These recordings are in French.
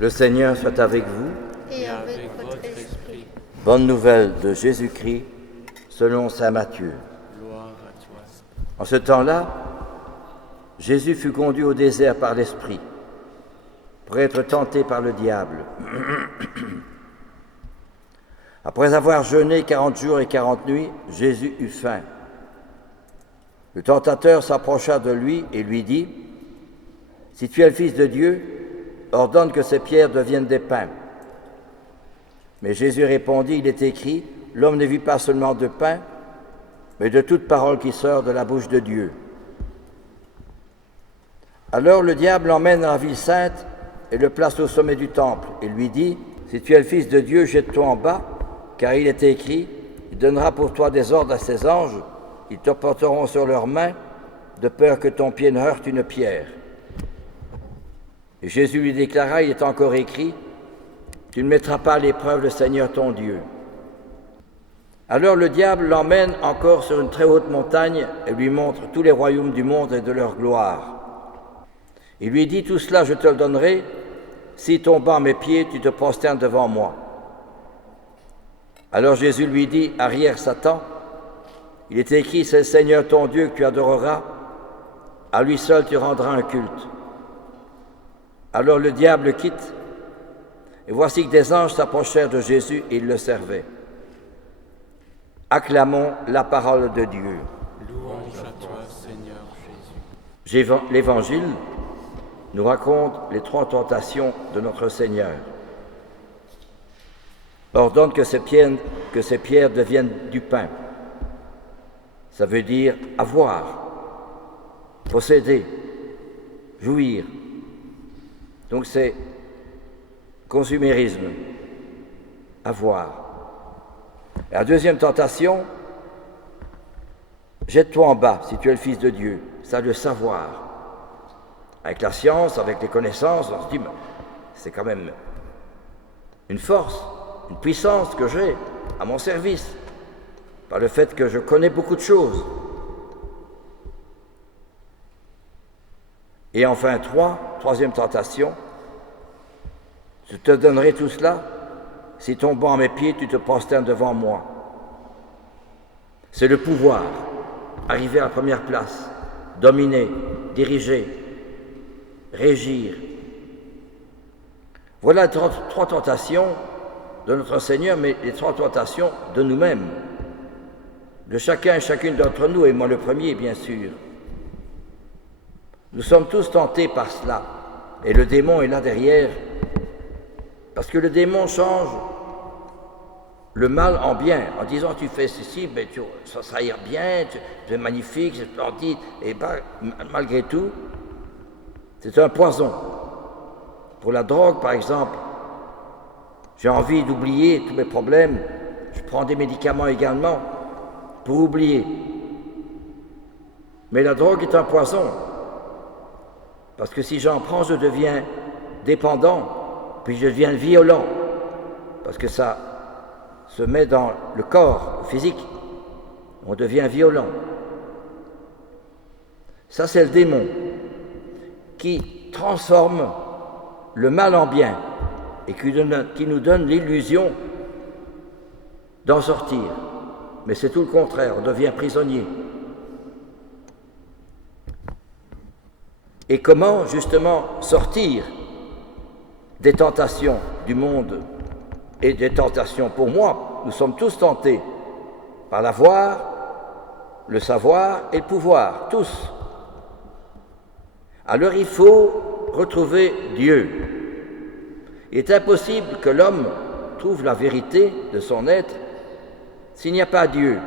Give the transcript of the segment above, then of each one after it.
Le Seigneur soit avec vous. Et avec votre esprit. Bonne nouvelle de Jésus-Christ selon saint Matthieu. Gloire à toi. En ce temps-là, Jésus fut conduit au désert par l'Esprit pour être tenté par le diable. Après avoir jeûné 40 jours et 40 nuits, Jésus eut faim. Le tentateur s'approcha de lui et lui dit : « Si tu es le Fils de Dieu, ordonne que ces pierres deviennent des pains. » Mais Jésus répondit : « Il est écrit, l'homme ne vit pas seulement de pain, mais de toute parole qui sort de la bouche de Dieu. » Alors le diable l'emmène dans la ville sainte et le place au sommet du temple et lui dit : « Si tu es le Fils de Dieu, jette-toi en bas, car il est écrit, il donnera pour toi des ordres à ses anges, ils te porteront sur leurs mains, de peur que ton pied ne heurte une pierre. » Et Jésus lui déclara : « Il est encore écrit, tu ne mettras pas à l'épreuve le Seigneur ton Dieu. » Alors le diable l'emmène encore sur une très haute montagne et lui montre tous les royaumes du monde et de leur gloire. Il lui dit : « Tout cela je te le donnerai, si tombant à mes pieds tu te prosternes devant moi. » Alors Jésus lui dit : « Arrière Satan, il est écrit, c'est le Seigneur ton Dieu que tu adoreras, à lui seul tu rendras un culte. » Alors le diable le quitte, et voici que des anges s'approchèrent de Jésus et ils le servaient. Acclamons la parole de Dieu. Louange à toi, Seigneur Jésus. L'Évangile nous raconte les 3 tentations de notre Seigneur. Ordonne que ces pierres deviennent du pain. Ça veut dire avoir, posséder, jouir. Donc c'est consumérisme, avoir. La deuxième tentation, jette-toi en bas si tu es le Fils de Dieu, ça le savoir. Avec la science, avec les connaissances, on se dit, c'est quand même une force, une puissance que j'ai à mon service, par le fait que je connais beaucoup de choses. Et enfin, troisième tentation, je te donnerai tout cela si tombant à mes pieds tu te prosternes devant moi. C'est le pouvoir, arriver à la première place, dominer, diriger, régir. Voilà les 3 tentations de notre Seigneur, mais les 3 tentations de nous-mêmes, de chacun et chacune d'entre nous, et moi le premier, bien sûr. Nous sommes tous tentés par cela, et le démon est là derrière, parce que le démon change le mal en bien, en disant tu fais ceci, ça ira bien, tu es magnifique, c'est splendide, et malgré tout, c'est un poison. Pour la drogue, par exemple, j'ai envie d'oublier tous mes problèmes, je prends des médicaments également pour oublier. Mais la drogue est un poison, parce que si j'en prends, je deviens dépendant, puis je deviens violent, parce que ça se met dans le corps physique, on devient violent. Ça, c'est le démon qui transforme le mal en bien et qui nous donne l'illusion d'en sortir. Mais c'est tout le contraire, on devient prisonnier. Et comment, justement, sortir des tentations du monde et des tentations pour moi? Nous sommes tous tentés par l'avoir, le savoir et le pouvoir, tous. Alors il faut retrouver Dieu. Il est impossible que l'homme trouve la vérité de son être s'il n'y a pas Dieu.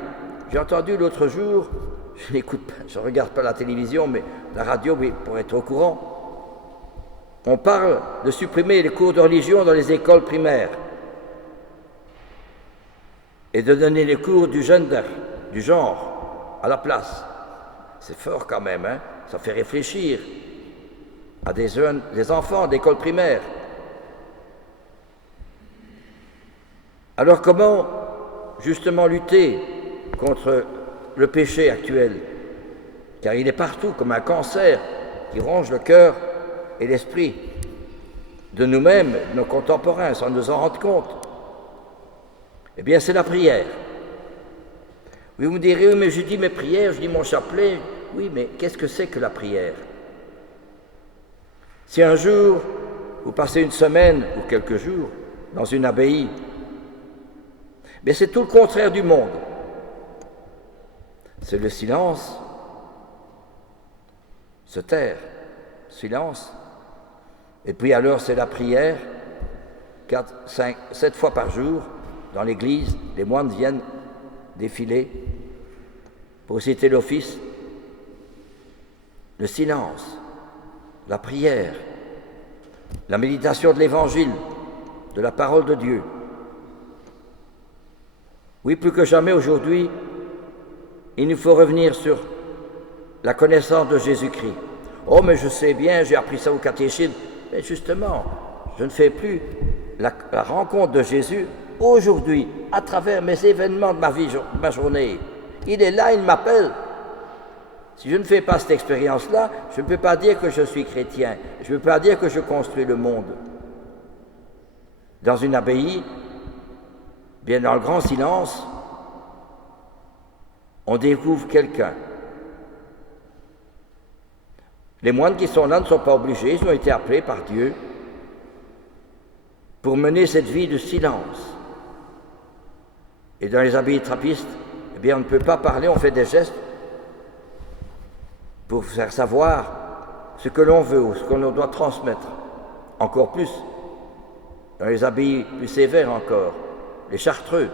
J'ai entendu l'autre jour, je ne regarde pas la télévision, mais la radio, oui, pour être au courant, on parle de supprimer les cours de religion dans les écoles primaires et de donner les cours du gender, du genre, à la place. C'est fort quand même, hein? Ça fait réfléchir à des enfants d'école primaire. Alors comment justement lutter contre le péché actuel? Car il est partout comme un cancer qui ronge le cœur et l'esprit. de nous-mêmes, de nos contemporains, sans nous en rendre compte. Eh bien, c'est la prière. Oui, vous me direz, oui, mais je dis mes prières, je dis mon chapelet. Oui, mais qu'est-ce que c'est que la prière? Si un jour, vous passez une semaine ou quelques jours dans une abbaye, mais c'est tout le contraire du monde. C'est le silence, se taire, silence. Et puis alors c'est la prière, 4, 5, 7 fois par jour, dans l'église, les moines viennent défiler pour citer l'office. Le silence, la prière, la méditation de l'évangile, de la parole de Dieu. Oui, plus que jamais aujourd'hui, il nous faut revenir sur la connaissance de Jésus-Christ. Oh, mais je sais bien, j'ai appris ça au catéchisme. Mais justement, je ne fais plus la rencontre de Jésus aujourd'hui, à travers mes événements de ma vie, de ma journée. Il est là, il m'appelle. Si je ne fais pas cette expérience-là, je ne peux pas dire que je suis chrétien. Je ne peux pas dire que je construis le monde. Dans une abbaye, bien dans le grand silence, on découvre quelqu'un. Les moines qui sont là ne sont pas obligés, ils ont été appelés par Dieu pour mener cette vie de silence. Et dans les abbayes trappistes, eh bien, on ne peut pas parler, on fait des gestes pour faire savoir ce que l'on veut ou ce que l'on doit transmettre. Encore plus, dans les abbayes plus sévères encore, les chartreux.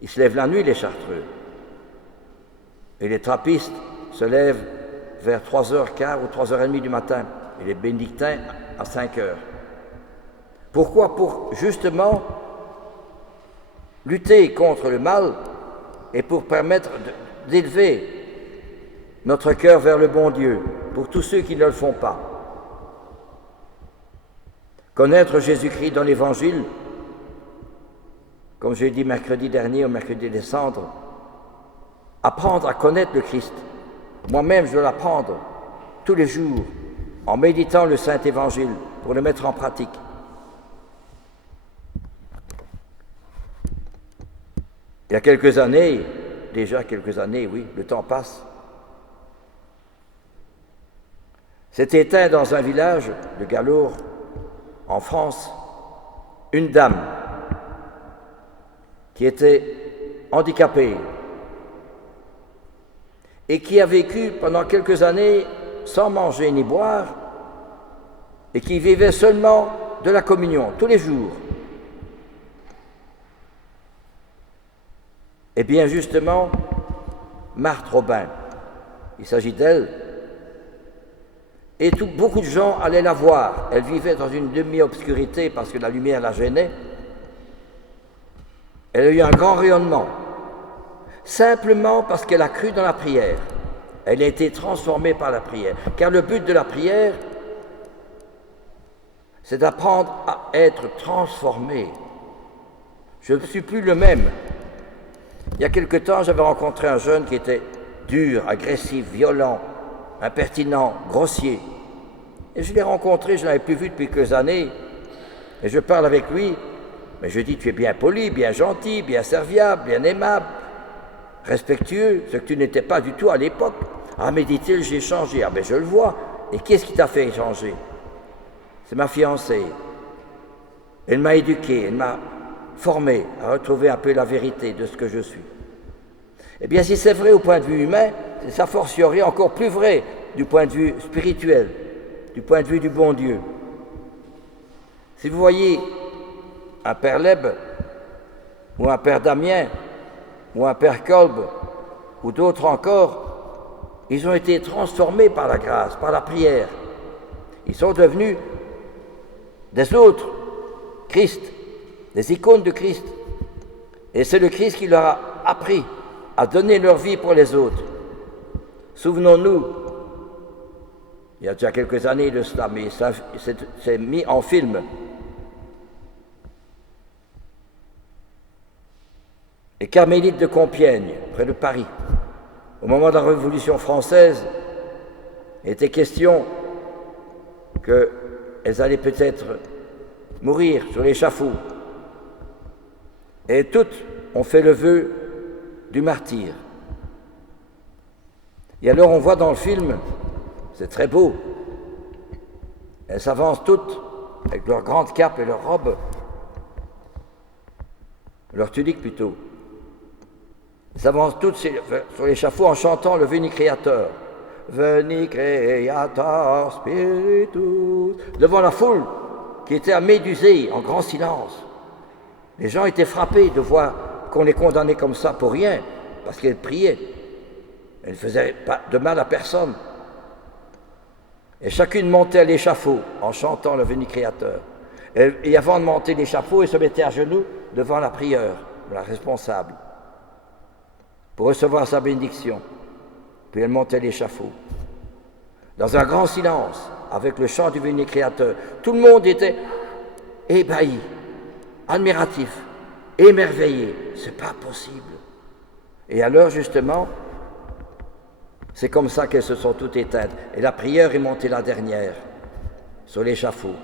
Ils se lèvent la nuit, les chartreux. Et les trappistes se lèvent vers 3h15 ou 3h30 du matin, et les bénédictins à 5h. Pourquoi? Pour justement lutter contre le mal et pour permettre d'élever notre cœur vers le bon Dieu, pour tous ceux qui ne le font pas. Connaître Jésus-Christ dans l'Évangile, comme j'ai dit mercredi dernier, au mercredi des Cendres, apprendre à connaître le Christ. Moi-même, je dois l'apprendre tous les jours, en méditant le Saint-Évangile, pour le mettre en pratique. Il y a quelques années, déjà quelques années, oui, le temps passe, s'est éteint dans un village de Galour, en France, une dame qui était handicapée et qui a vécu pendant quelques années sans manger ni boire et qui vivait seulement de la communion tous les jours. Eh bien justement, Marthe Robin, il s'agit d'elle, et beaucoup de gens allaient la voir. Elle vivait dans une demi-obscurité parce que la lumière la gênait. Elle a eu un grand rayonnement, simplement parce qu'elle a cru dans la prière. Elle a été transformée par la prière. Car le but de la prière, c'est d'apprendre à être transformé. Je ne suis plus le même. Il y a quelque temps, j'avais rencontré un jeune qui était dur, agressif, violent, impertinent, grossier. Et je l'ai rencontré, je ne l'avais plus vu depuis quelques années. Et je parle avec lui. Mais je dis, tu es bien poli, bien gentil, bien serviable, bien aimable, respectueux, ce que tu n'étais pas du tout à l'époque. Ah, mais dit-il, j'ai changé. Ah, ben je le vois. Et qu'est-ce qui t'a fait changer? C'est ma fiancée. Elle m'a éduqué, elle m'a formé à retrouver un peu la vérité de ce que je suis. Eh bien, si c'est vrai au point de vue humain, c'est a fortiori encore plus vrai du point de vue spirituel, du point de vue du bon Dieu. Si vous voyez un père Leb, ou un père Damien, ou un père Kolb, ou d'autres encore, ils ont été transformés par la grâce, par la prière. Ils sont devenus des autres, Christ, des icônes de Christ. Et c'est le Christ qui leur a appris à donner leur vie pour les autres. Souvenons-nous, il y a déjà quelques années de cela, mais ça c'est mis en film. Les Carmélites de Compiègne, près de Paris, au moment de la Révolution française, il était question que qu'elles allaient peut-être mourir sur l'échafaud. Et toutes ont fait le vœu du martyr. Et alors on voit dans le film, c'est très beau, elles s'avancent toutes avec leurs grandes capes et leurs robes, leurs tuniques plutôt. Elles s'avancent toutes sur l'échafaud en chantant le Veni Creator. Veni Creator Spiritus, devant la foule qui était à méduser en grand silence. Les gens étaient frappés de voir qu'on les condamnait comme ça pour rien, parce qu'elles priaient. Elles ne faisaient pas de mal à personne. Et chacune montait à l'échafaud en chantant le Veni Creator. Et avant de monter l'échafaud, elle se mettait à genoux devant la prieure, la responsable, pour recevoir sa bénédiction. Puis elle montait l'échafaud. Dans un grand silence, avec le chant du Veni Creator, tout le monde était ébahi, admiratif, émerveillé. C'est pas possible. Et alors, justement, c'est comme ça qu'elles se sont toutes éteintes. Et la prière est montée la dernière, sur l'échafaud.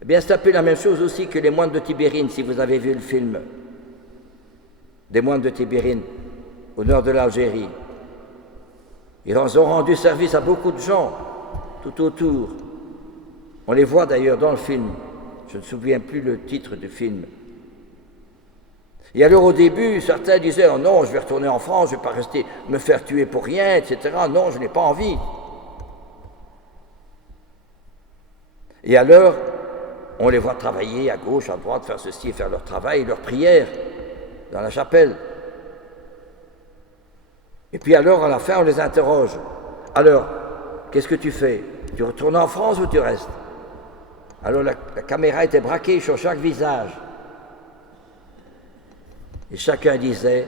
Eh bien, c'est un peu la même chose aussi que les moines de Tibérine, si vous avez vu le film. Des moines de Tibérine, au nord de l'Algérie. Ils ont rendu service à beaucoup de gens, tout autour. On les voit d'ailleurs dans le film. Je ne me souviens plus le titre du film. Et alors au début, certains disaient « Oh non, je vais retourner en France, je ne vais pas rester me faire tuer pour rien, etc. Non, je n'ai pas envie. » Et alors, on les voit travailler à gauche, à droite, faire ceci et faire leur travail, leur prière dans la chapelle. Et puis alors, à la fin, on les interroge. « Alors, qu'est-ce que tu fais? Tu retournes en France ou tu restes ?» Alors la caméra était braquée sur chaque visage. Et chacun disait,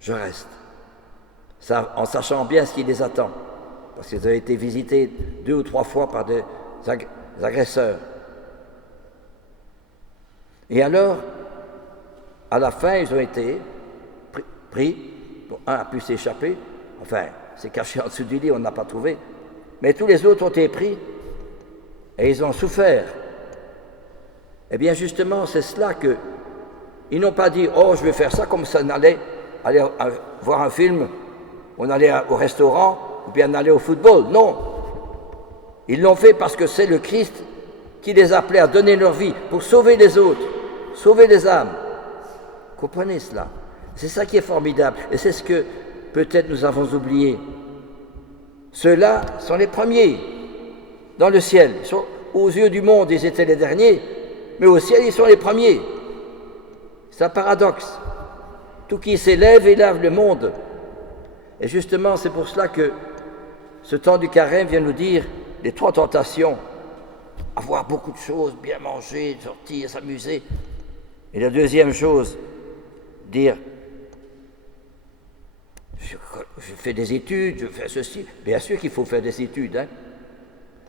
je reste. Ça, en sachant bien ce qui les attend. Parce qu'ils avaient été visités 2 ou 3 fois par des agresseurs. Et alors, à la fin, ils ont été pris. Bon, un a pu s'échapper. Enfin, c'est caché en dessous du lit, on n'a pas trouvé. Mais tous les autres ont été pris. Et ils ont souffert. Eh bien, justement, c'est cela que ils n'ont pas dit « Oh, je vais faire ça comme ça, on allait aller voir un film, on allait au restaurant, ou bien on allait au football. » Non. Ils l'ont fait parce que c'est le Christ qui les appelait à donner leur vie pour sauver les autres, sauver les âmes. Comprenez cela? C'est ça qui est formidable. Et c'est ce que peut-être nous avons oublié. Ceux-là sont les premiers dans le ciel. Aux yeux du monde, ils étaient les derniers, mais au ciel, ils sont les premiers. C'est un paradoxe. Tout qui s'élève élève le monde. Et justement, c'est pour cela que ce temps du carême vient nous dire les 3 tentations. Avoir beaucoup de choses, bien manger, sortir, s'amuser. Et la deuxième chose, dire je fais des études, je fais ceci. Bien sûr qu'il faut faire des études, hein.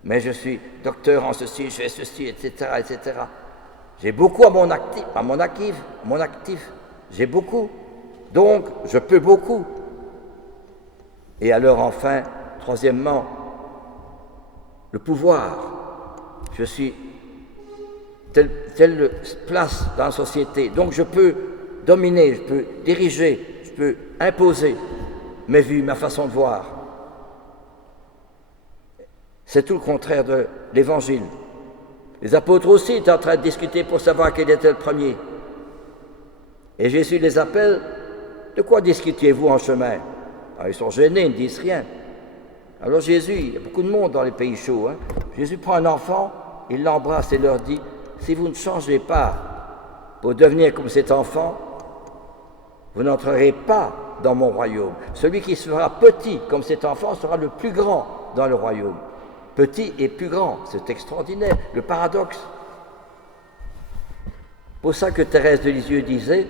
Mais je suis docteur en ceci, je fais ceci, etc., etc. J'ai beaucoup à mon actif. J'ai beaucoup. Donc, je peux beaucoup. Et alors, enfin, troisièmement, le pouvoir. Je suis telle place dans la société. Donc, je peux dominer, je peux diriger, je peux imposer mes vues, ma façon de voir. C'est tout le contraire de l'Évangile. Les apôtres aussi étaient en train de discuter pour savoir quel était le premier. Et Jésus les appelle, « De quoi discutiez-vous en chemin ?» Alors, ils sont gênés, ils ne disent rien. Alors Jésus, il y a beaucoup de monde dans les pays chauds, hein. Jésus prend un enfant, il l'embrasse et leur dit, « Si vous ne changez pas pour devenir comme cet enfant, vous n'entrerez pas dans mon royaume. Celui qui sera petit comme cet enfant sera le plus grand dans le royaume. » Petit et plus grand, c'est extraordinaire, le paradoxe. Pour ça que Thérèse de Lisieux disait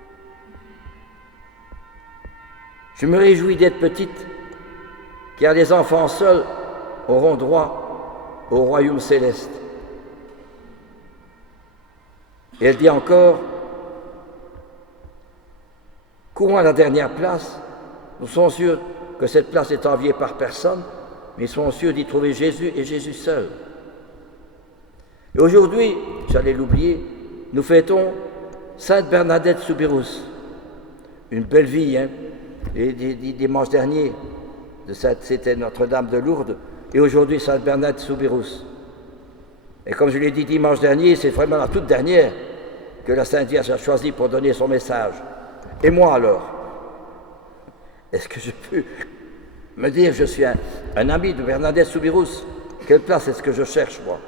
« Je me réjouis d'être petite, car les enfants seuls auront droit au royaume céleste. » Et elle dit encore « Courons à la dernière place, nous sommes sûrs que cette place est enviée par personne, mais ils sont sûrs d'y trouver Jésus et Jésus seul. Et aujourd'hui, j'allais l'oublier, nous fêtons Sainte Bernadette Soubirous. Une belle vie, hein? Et dimanche dernier, c'était Notre-Dame de Lourdes, et aujourd'hui Sainte Bernadette Soubirous. Et comme je l'ai dit dimanche dernier, c'est vraiment la toute dernière que la Sainte Vierge a choisi pour donner son message. Et moi alors, est-ce que je peux me dire que je suis un ami de Bernadette Soubirous? Quelle place est-ce que je cherche, moi?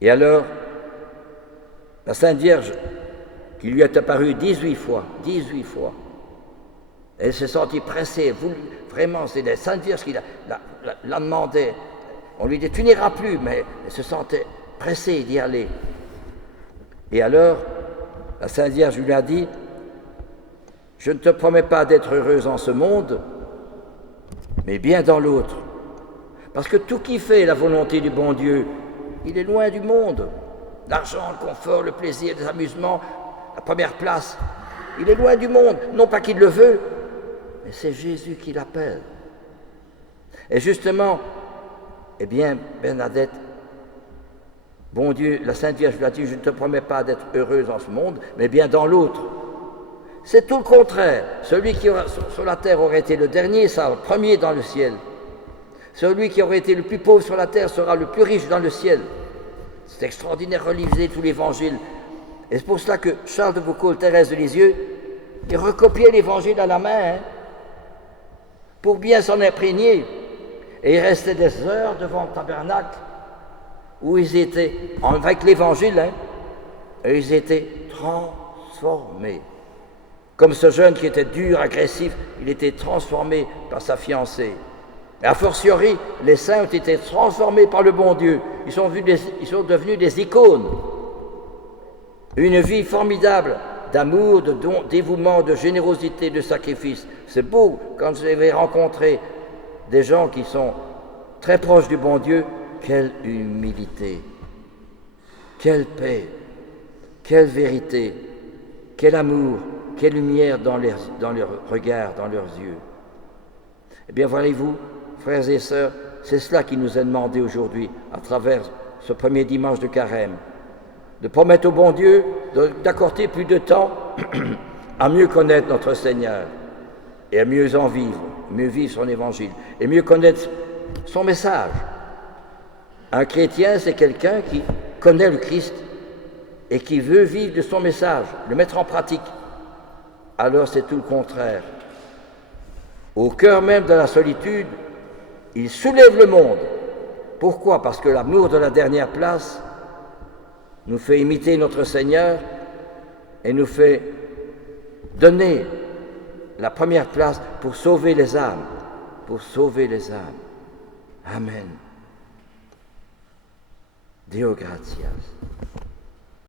Et alors, la Sainte Vierge, qui lui est apparue 18 fois, elle s'est sentie pressée, vraiment, c'est la Sainte Vierge qui l'a demandé. On lui dit, tu n'iras plus, mais elle se sentait pressée d'y aller. Et alors, la Sainte Vierge lui a dit, je ne te promets pas d'être heureuse en ce monde, mais bien dans l'autre. Parce que tout qui fait la volonté du bon Dieu, il est loin du monde. L'argent, le confort, le plaisir, les amusements, la première place, il est loin du monde. Non pas qu'il le veut, mais c'est Jésus qui l'appelle. Et justement, eh bien, Bernadette, bon Dieu, la Sainte Vierge lui a dit, je ne te promets pas d'être heureuse en ce monde, mais bien dans l'autre. C'est tout le contraire. Celui qui sur la terre aurait été le dernier sera le premier dans le ciel. Celui qui aurait été le plus pauvre sur la terre sera le plus riche dans le ciel. C'est extraordinaire, relisez tout l'Évangile. Et c'est pour cela que Charles de Foucault, Thérèse de Lisieux, il recopiait l'Évangile à la main, pour bien s'en imprégner. Et il restait des heures devant le tabernacle où ils étaient, avec l'Évangile, et ils étaient transformés. Comme ce jeune qui était dur, agressif, il était transformé par sa fiancée. Et a fortiori, les saints ont été transformés par le bon Dieu. Ils sont devenus des icônes. Une vie formidable d'amour, de don, dévouement, de générosité, de sacrifice. C'est beau quand vous avez rencontré des gens qui sont très proches du bon Dieu. Quelle humilité, quelle paix, quelle vérité, quel amour, quelle lumière dans leurs regards, dans leurs yeux. Eh bien, voyez-vous, frères et sœurs, c'est cela qui nous est demandé aujourd'hui à travers ce premier dimanche de Carême, de promettre au bon Dieu d'accorder plus de temps à mieux connaître notre Seigneur et à mieux en vivre, mieux vivre son évangile et mieux connaître son message. Un chrétien, c'est quelqu'un qui connaît le Christ et qui veut vivre de son message, le mettre en pratique. Alors c'est tout le contraire. Au cœur même de la solitude, il soulève le monde. Pourquoi? Parce que l'amour de la dernière place nous fait imiter notre Seigneur et nous fait donner la première place pour sauver les âmes. Pour sauver les âmes. Amen. Deo gratias.